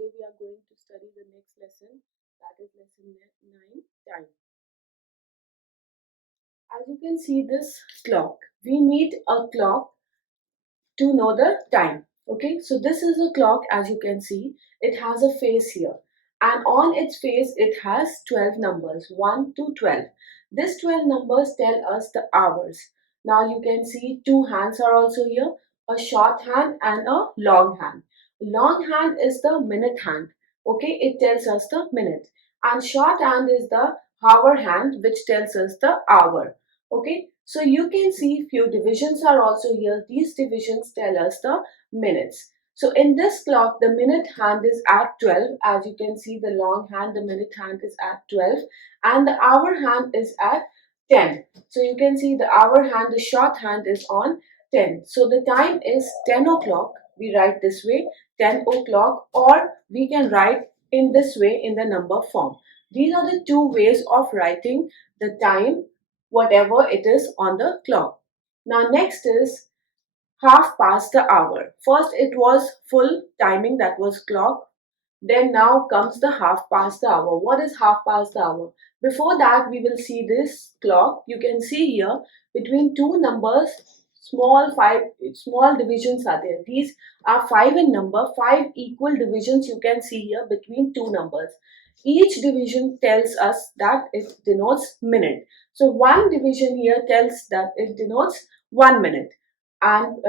today we are going to study the next lesson, that is lesson 9, time. As you can see this clock, we need a clock to know the time. Okay, so this is a clock. As you can see, it has a face here, and on its face it has 12 numbers, 1 to 12. These 12 numbers tell us the hours. Now you can see two hands are also here, a short hand and a long hand. Long hand is the minute hand. Okay, it tells us the minute, and short hand is the hour hand, which tells us the hour. Okay, so you can see few divisions are also here. These divisions tell us the minutes. So in this clock, the minute hand is at 12. As you can see, the long hand, the minute hand is at 12, and the hour hand is at 10. So you can see the hour hand, the short hand is on 10. So the time is 10 o'clock. We write this way, 10 o'clock, or we can write in this way in the number form. These are the two ways of writing the time, whatever it is on the clock. Now next is half past the hour. First it was full timing, that was clock. Then now comes the half past the hour. What is half past the hour? Before that we will see this clock. You can see here between two numbers, small divisions are there. These are 5 in number, 5 equal divisions you can see here between two numbers. Each division tells us that it denotes minute. So one division here tells that it denotes 1 minute. And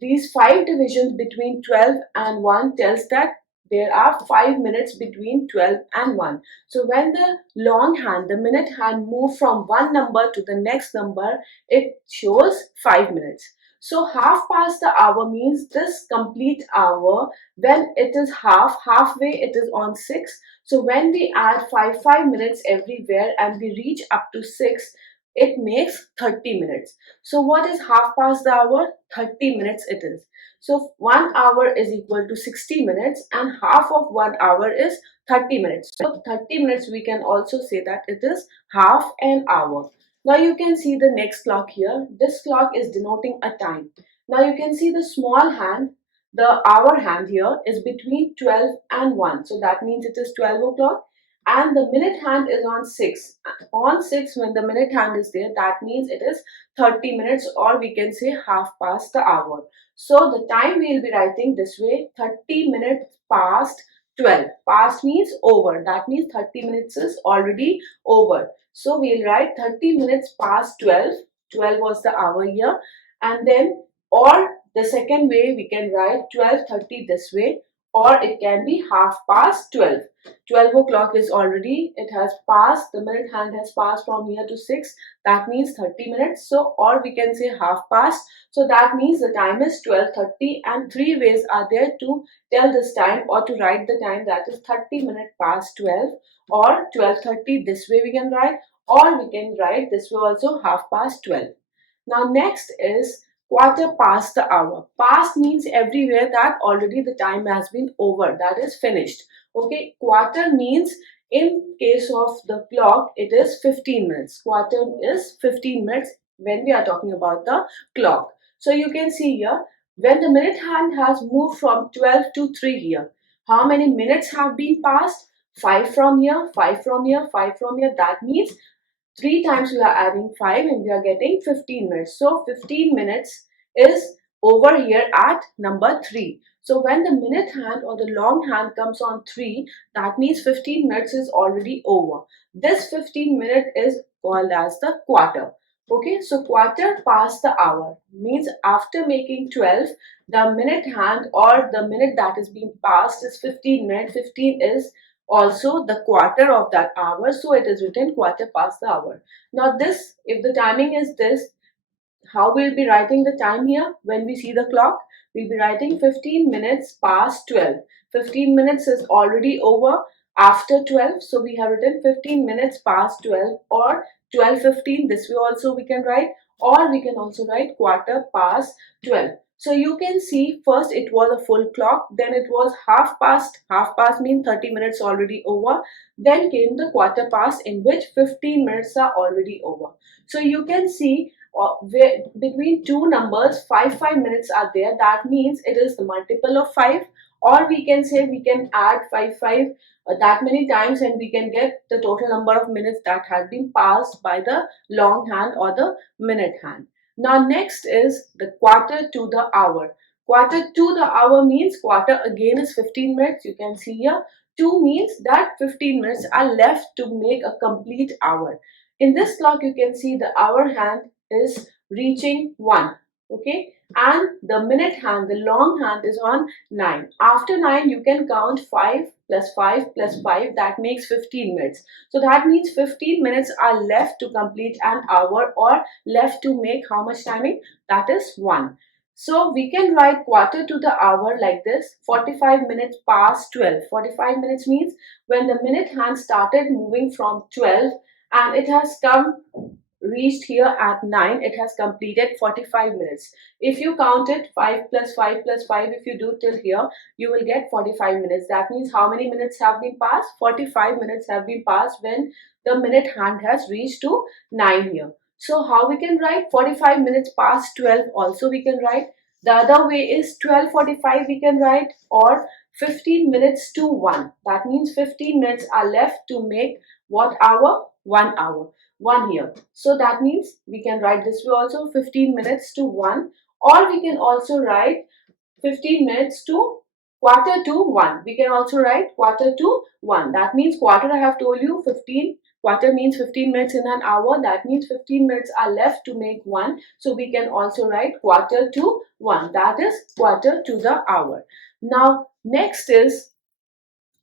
these 5 divisions between 12 and 1 tells that there are 5 minutes between 12 and 1. So when the long hand, the minute hand, move from one number to the next number, it shows 5 minutes. So half past the hour means this complete hour. When it is halfway it is on 6. So when we add 5 minutes everywhere and we reach up to 6, it makes 30 minutes. So what is half past the hour? 30 minutes it is. So 1 hour is equal to 60 minutes, and half of 1 hour is 30 minutes. So 30 minutes we can also say that it is half an hour. Now you can see the next clock here. This clock is denoting a time. Now you can see the small hand, the hour hand here is between 12 and 1. So that means it is 12 o'clock. And the minute hand is on 6. On 6, when the minute hand is there, that means it is 30 minutes, or we can say half past the hour. So the time we will be writing this way, 30 minutes past 12. Past means over. That means 30 minutes is already over. So we will write 30 minutes past 12. 12 was the hour here. And then, or the second way we can write 12:30 this way, or it can be half past 12. 12 o'clock is already, it has passed, the minute hand has passed from here to 6, that means 30 minutes. So, or we can say half past, so that means the time is 12:30, and 3 ways are there to tell this time or to write the time, that is 30 minutes past 12, or 12:30 this way we can write, or we can write this way also, half past 12. Now next is quarter past the hour. Past means everywhere that already the time has been over, that is finished. Okay, quarter means in case of the clock it is 15 minutes. Quarter is 15 minutes when we are talking about the clock. So you can see here, when the minute hand has moved from 12 to 3 here, how many minutes have been passed? 5 from here, 5 from here, 5 from here. That means 3 times we are adding 5 and we are getting 15 minutes. So 15 minutes is over here at number 3. So when the minute hand or the long hand comes on 3, that means 15 minutes is already over. This 15 minute is called as the quarter. Okay, so quarter past the hour means after making 12, the minute hand or the minute that is being passed is 15 minutes. 15 is also the quarter of that hour, so it is written quarter past the hour. Now this, if the timing is this, how we'll be writing the time here? When we see the clock, we'll be writing 15 minutes past 12. 15 minutes is already over after 12, so we have written 15 minutes past 12, or 12:15. This way also we can write, or we can also write quarter past 12. So you can see, first it was a full clock, then it was half past. Half past means 30 minutes already over. Then came the quarter past, in which 15 minutes are already over. So you can see where between two numbers 5 minutes are there. That means it is the multiple of 5, or we can say we can add 5 that many times, and we can get the total number of minutes that has been passed by the long hand or the minute hand. Now next is the quarter to the hour. Quarter to the hour means quarter again is 15 minutes. You can see here 2 means that 15 minutes are left to make a complete hour. In this clock you can see the hour hand is reaching 1. Okay, and the minute hand, the long hand, is on 9. After 9 you can count 5 plus 5 plus 5, that makes 15 minutes. So that means 15 minutes are left to complete an hour, or left to make how much timing? That is 1. So we can write quarter to the hour like this: 45 minutes past 12. 45 minutes means when the minute hand started moving from 12 and it has come reached here at 9, it has completed 45 minutes. If you count it 5 plus 5 plus 5, if you do till here, you will get 45 minutes. That means how many minutes have been passed? 45 minutes have been passed when the minute hand has reached to 9 here. So how we can write 45 minutes past 12? Also we can write the other way is 12:45 we can write, or 15 minutes to 1. That means 15 minutes are left to make what hour? 1 hour. 1 here. So that means we can write this way also: 15 minutes to 1, or we can also write 15 minutes to quarter to 1. We can also write quarter to 1. That means quarter, I have told you, 15. Quarter means 15 minutes in an hour. That means 15 minutes are left to make 1. So we can also write quarter to 1. That is quarter to the hour. Now next is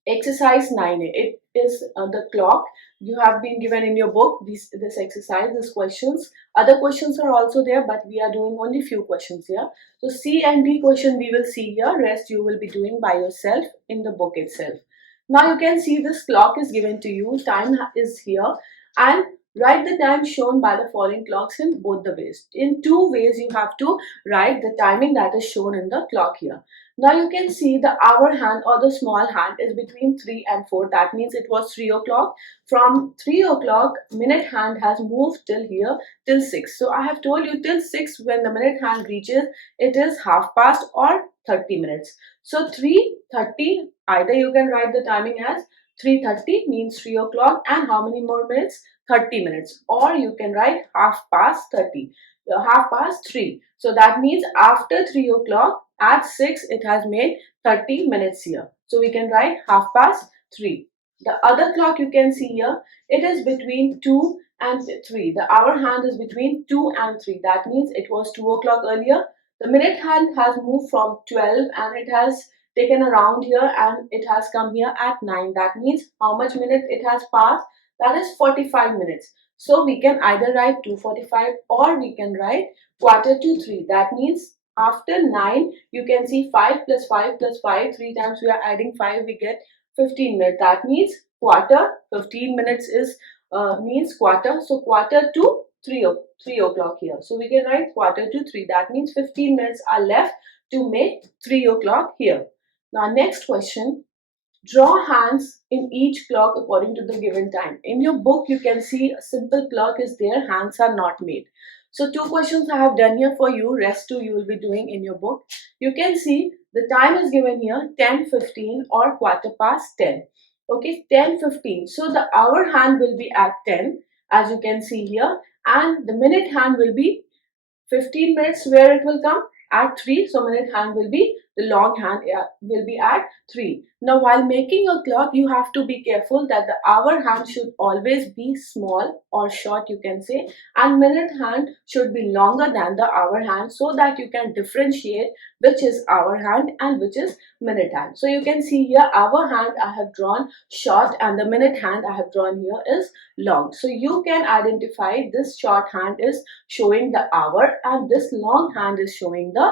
exercise 9A. It is the clock. You have been given in your book this exercise, these questions. Other questions are also there, but we are doing only few questions here. So C and D question we will see here. Rest you will be doing by yourself in the book itself. Now you can see this clock is given to you. Time is here, and write the time shown by the following clocks in both the ways. In 2 ways you have to write the timing that is shown in the clock here. Now you can see the hour hand or the small hand is between 3 and 4. That means it was 3 o'clock. From 3 o'clock, minute hand has moved till here, till 6. So I have told you till 6, when the minute hand reaches, it is half past or 30 minutes. So 3:30, either you can write the timing as 3:30 means 3 o'clock, and how many more minutes? 30 minutes. Or you can write half past 30, half past 3. So that means after 3 o'clock at 6, it has made 30 minutes here. So we can write half past 3. The other clock you can see here, it is between 2 and 3. The hour hand is between 2 and 3. That means it was 2 o'clock earlier. The minute hand has moved from 12 and it has taken around here and it has come here at 9. That means how much minute it has passed? That is 45 minutes. So we can either write 2:45 or we can write quarter to 3. That means after 9, you can see 5 plus 5 plus 5. 3 times we are adding 5, we get 15 minutes. That means quarter. 15 minutes is means quarter. So quarter to 3 o'clock here. So we can write quarter to 3. That means 15 minutes are left to make 3 o'clock here. Now next question. Draw hands in each clock according to the given time. In your book, you can see a simple clock is there, hands are not made. So 2 questions I have done here for you, rest 2 you will be doing in your book. You can see the time is given here 10:15 or quarter past 10. Okay, 10:15. So the hour hand will be at 10, as you can see here, and the minute hand will be 15 minutes where it will come at 3. So minute hand will be, the long hand will be at 3. Now while making a clock, you have to be careful that the hour hand should always be small or short, you can say, and minute hand should be longer than the hour hand, so that you can differentiate which is hour hand and which is minute hand. So you can see here hour hand I have drawn short and the minute hand I have drawn here is long. So you can identify this short hand is showing the hour and this long hand is showing the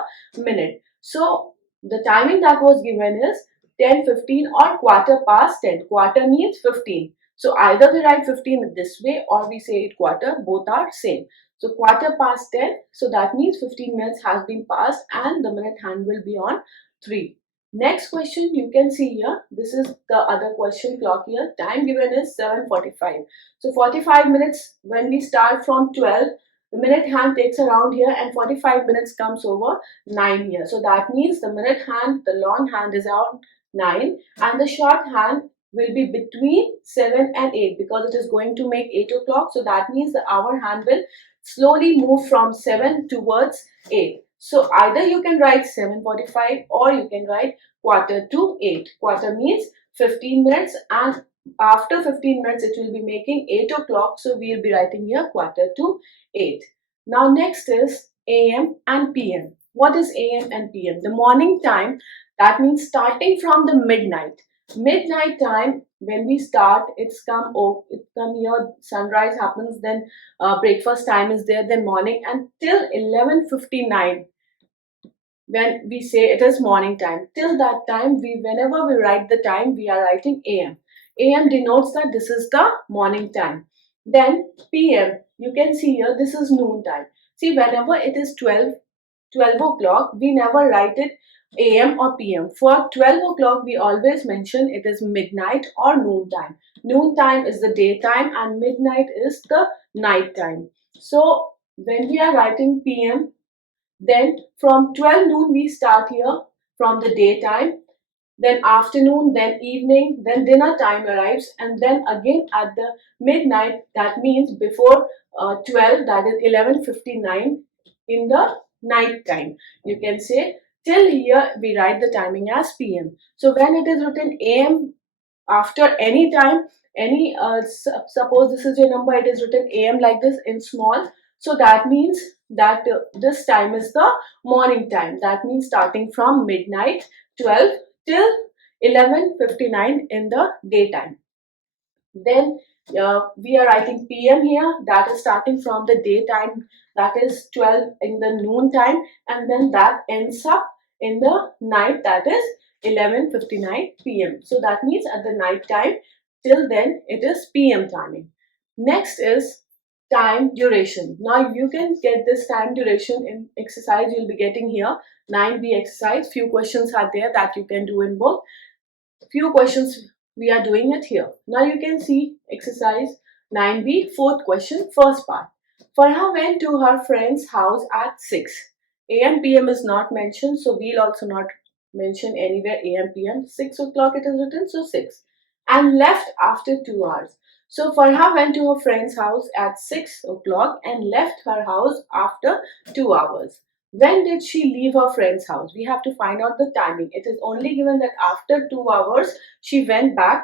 minute. So the timing that was given is 10:15 or quarter past 10. Quarter means 15. So either we write 15 this way or we say it quarter, both are same. So quarter past 10, so that means 15 minutes has been passed and the minute hand will be on 3. Next question you can see here, this is the other question clock here. Time given is 7:45. So 45 minutes when we start from 12, The minute hand takes around here and 45 minutes comes over 9 here. So that means the minute hand, the long hand is around 9 and the short hand will be between 7 and 8 because it is going to make 8 o'clock. So that means the hour hand will slowly move from 7 towards 8. So either you can write 7:45 or you can write quarter to 8. Quarter means 15 minutes and after 15 minutes it will be making 8 o'clock. So we will be writing here quarter to 8. Now next is AM and PM. What is AM and PM? The morning time, that means starting from the midnight. Midnight time when we start, it's come here, sunrise happens, then breakfast time is there, then morning and till 11:59 when we say it is morning time. Till that time, whenever we write the time, we are writing AM. AM denotes that this is the morning time. Then PM, you can see here, this is noon time. See, whenever it is 12 o'clock, we never write it AM or PM. For 12 o'clock, we always mention it is midnight or noon time. Noon time is the daytime and midnight is the night time. So, when we are writing PM, then from 12 noon we start here from the daytime, then afternoon, then evening, then dinner time arrives, and then again at the midnight, that means before 12, that is 11:59 in the night time. You can say till here we write the timing as PM. So when it is written AM after any time, any suppose this is your number, it is written AM like this in small, so that means that this time is the morning time. That means starting from midnight 12 till 11:59 in the daytime. Then we are writing PM here, that is starting from the daytime, that is 12 in the noon time, and then that ends up in the night, that is 11:59 PM. So that means at the night time, till then it is PM timing. Next is time duration. Now you can get this time duration in exercise you'll be getting here, 9B exercise. Few questions are there that you can do in both. Few questions we are doing it here. Now you can see exercise 9B, fourth question, first part. Farha went to her friend's house at 6. AM PM is not mentioned, so we'll also not mention anywhere AM PM. 6 o'clock it is written, so 6. And left after 2 hours. So Farha went to her friend's house at 6 o'clock and left her house after 2 hours. When did she leave her friend's house? We have to find out the timing. It is only given that after 2 hours she went back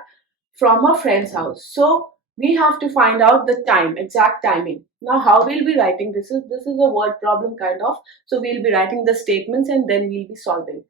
from her friend's house. So we have to find out the time, exact timing. Now how we'll be writing this is a word problem kind of. So we'll be writing the statements and then we'll be solving.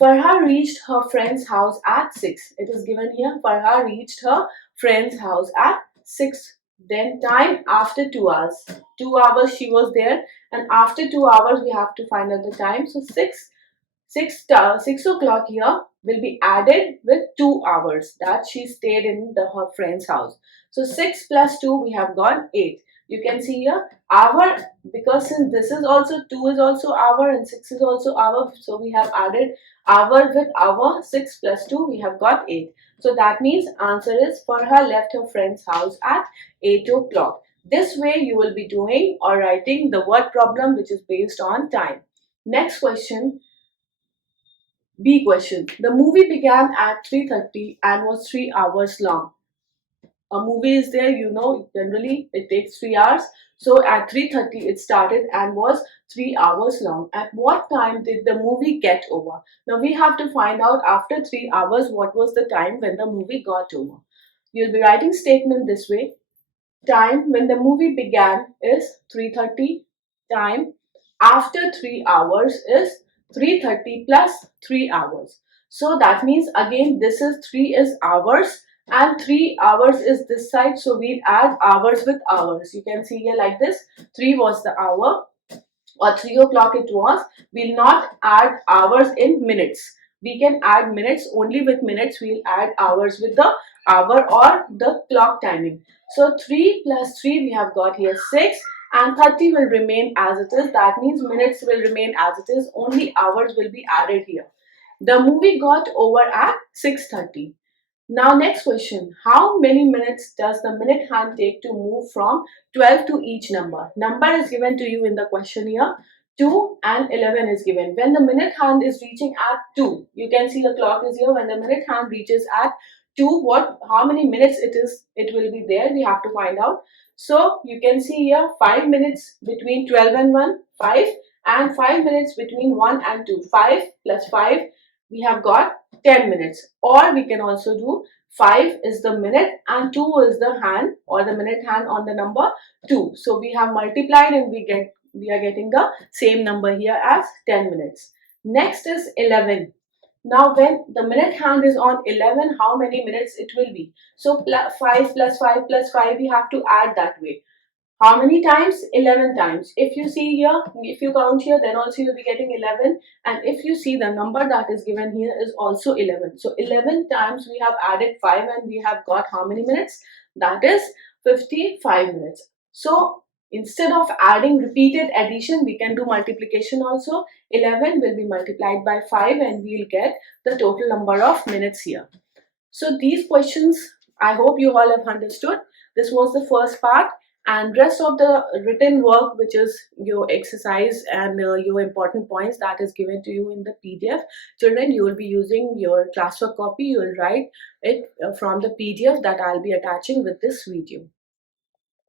Farha reached her friend's house at 6. It is given here. Farha reached her friend's house at 6. Then time after 2 hours. 2 hours she was there, and after 2 hours we have to find out the time. So 6 o'clock here will be added with 2 hours that she stayed in her friend's house. So 6 plus 2 we have got 8. You can see here hour, because since this is also 2 is also hour and 6 is also hour, so we have added hour with hour. 6 plus 2 we have got 8. So that means answer is Farha left her friend's house at 8 o'clock. This way you will be doing or writing the word problem which is based on time. Next question, B question. The movie began at 3:30 and was 3 hours long. A movie is there, you know, generally it takes 3 hours. So at 3:30 it started and was 3 hours long. At what time did the movie get over? Now we have to find out after 3 hours what was the time when the movie got over. You'll be writing statement this way. Time when the movie began is 3:30. Time after 3 hours is 3:30 plus 3 hours. So that means again this is 3 is hours and 3 hours is this side, so we'll add hours with hours. You can see here like this, 3 was the hour or 3 o'clock it was. We'll not add hours in minutes. We can add minutes only with minutes. We'll add hours with the hour or the clock timing. So 3 plus 3 we have got here 6 and 30 will remain as it is. That means minutes will remain as it is. Only hours will be added here. The movie got over at 6:30. Now next question, how many minutes does the minute hand take to move from 12 to each number? Number is given to you in the question here. 2 and 11 is given. When the minute hand is reaching at 2, you can see the clock is here. When the minute hand reaches at 2, how many minutes it will be there, we have to find out. So you can see here 5 minutes between 12 and 1, 5, and 5 minutes between 1 and 2. 5 plus 5, we have got 10 minutes. Or we can also do 5 is the minute and 2 is the hand or the minute hand on the number 2. So we have multiplied and we are getting the same number here as 10 minutes. Next is 11. Now when the minute hand is on 11, how many minutes it will be? So 5 plus 5 plus 5, we have to add that way. How many times? 11 times. If you see here, if you count here, then also you'll be getting 11. And if you see the number that is given here is also 11. So 11 times we have added 5 and we have got how many minutes? That is 55 minutes. So instead of adding repeated addition, we can do multiplication also. 11 will be multiplied by 5 and we'll get the total number of minutes here. So these questions, I hope you all have understood. This was the first part, and rest of the written work, which is your exercise and your important points, that is given to you in the PDF. Children, you will be using your classwork copy. You will write it from the PDF that I'll be attaching with this video.